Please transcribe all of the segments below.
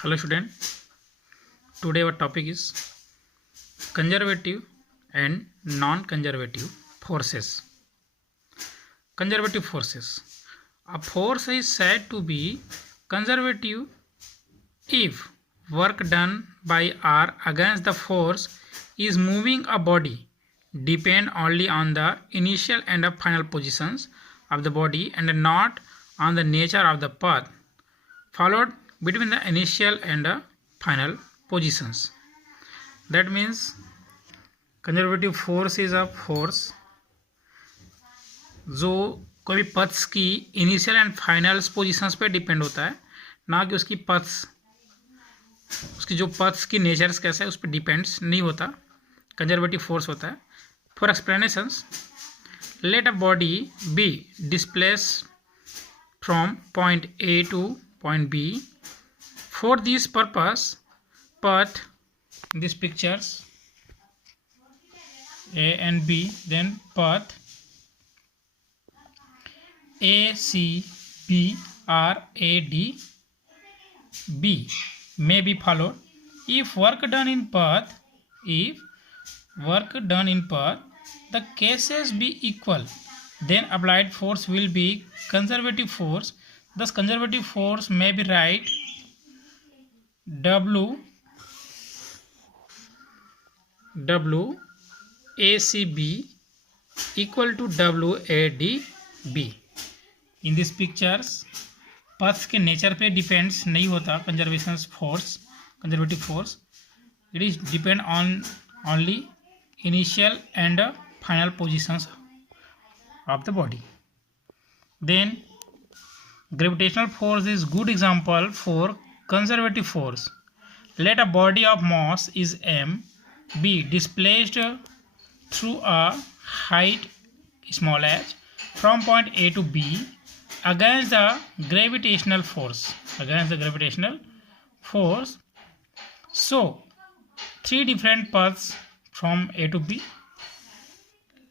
Hello student, today our topic is conservative and non-conservative forces. Conservative forces. A force is said to be conservative if work done by or against the force is moving a body depend only on the initial and the final positions of the body and not on the nature of the path followed between the initial and the final positions. That means conservative force is a force जो कोई भी पथ्स की initial and final positions पे depend होता है, ना कि उसकी पथ्स उसकी जो पथ्स की नेचर्स कैसा है उस पर डिपेंड्स नहीं होता. कंजर्वेटिव फोर्स होता है. For explanations, let a body be displace from point A to point B. For this purpose, path these pictures A and B, then path A C B R A D B may be followed. If work done in path, the cases be equal, then applied force will be conservative force. Thus conservative force may be write W ACB equal to WADB. In these pictures, पथ के nature पे depends नहीं होता conservative force. It is depend on only initial and final positions of the body. Then gravitational force is good example for conservative force. Let a body of mass is m be displaced through a height small h from point A to B against the gravitational force. So three different paths from A to B.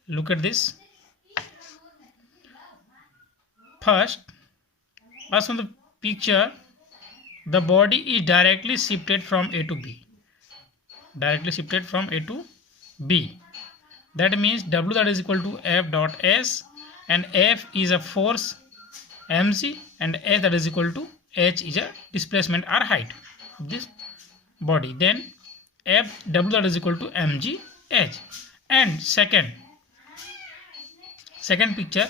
Look at this. First, as on the picture, the body is directly shifted from A to B. That means W that is equal to F dot S, and F is a force mg, and S that is equal to h is a displacement or height of this body. Then F W that is equal to mg h. And second picture,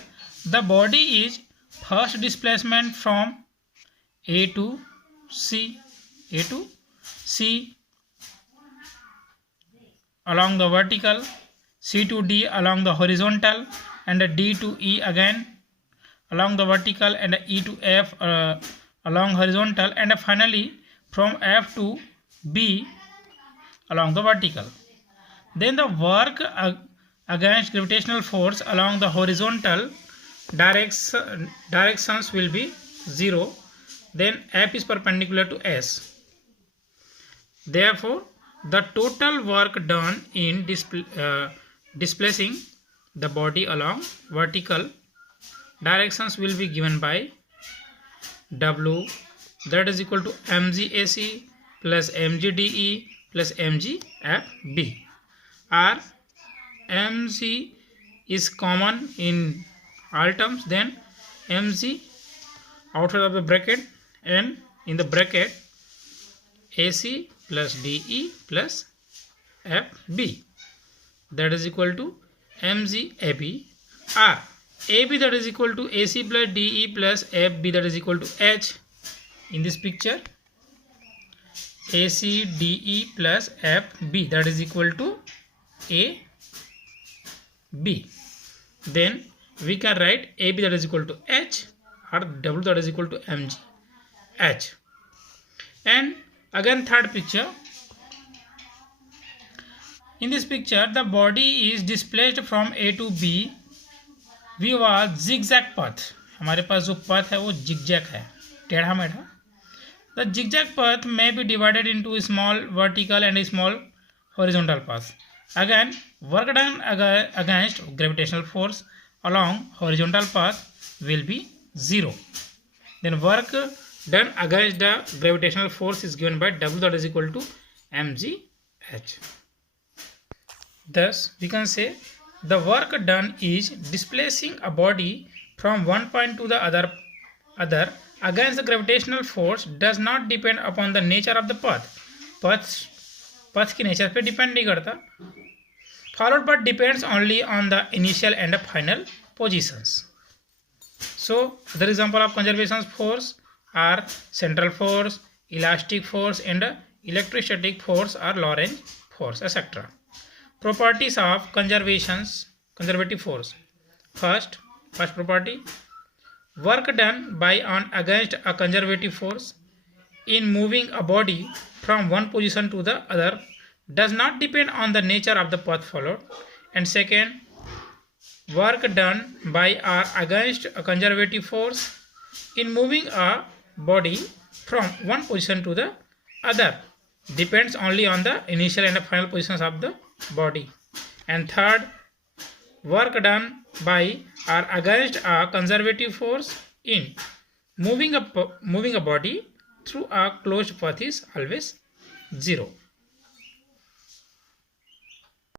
the body is first displacement from A to C along the vertical, C to D along the horizontal, and D to E again along the vertical, and E to F along horizontal, and finally from F to B along the vertical. Then the work against gravitational force along the horizontal directions will be 0. Then F is perpendicular to S. Therefore, the total work done in displacing the body along vertical directions will be given by W that is equal to mgAC plus mgDE plus mgFB. Or mg is common in all terms, then mg outside of the bracket, and in the bracket AC plus DE plus FB that is equal to mg AB, or AB that is equal to AC plus DE plus FB that is equal to H. In this picture, AC DE plus FB that is equal to AB. Then we can write AB that is equal to H, or W that is equal to mg H. And again third picture, in this picture the body is displaced from A to B via zigzag path. हमारे पास जो पथ है वो zigzag है, टेढ़ा मेढ़ा. The zigzag path may be divided into small vertical and small horizontal paths. Again, work done against gravitational force along horizontal path will be 0. Then work done against the gravitational force is given by W, that is equal to mgh. Thus we can say the work done is displacing a body from one point to the other against the gravitational force does not depend upon the nature of the path. पथ की nature पे depend नहीं करता. Followed but depends only on the initial and final positions. So the example of conservation force are central force, elastic force, and electrostatic force or Lorentz force, etc. Properties of conservative force. First property: work done by and against a conservative force in moving a body from one position to the other does not depend on the nature of the path followed. And second, work done by or against a conservative force in moving a body from one position to the other depends only on the initial and final positions of the body. And third, work done by or against a conservative force in moving a body through a closed path is always 0.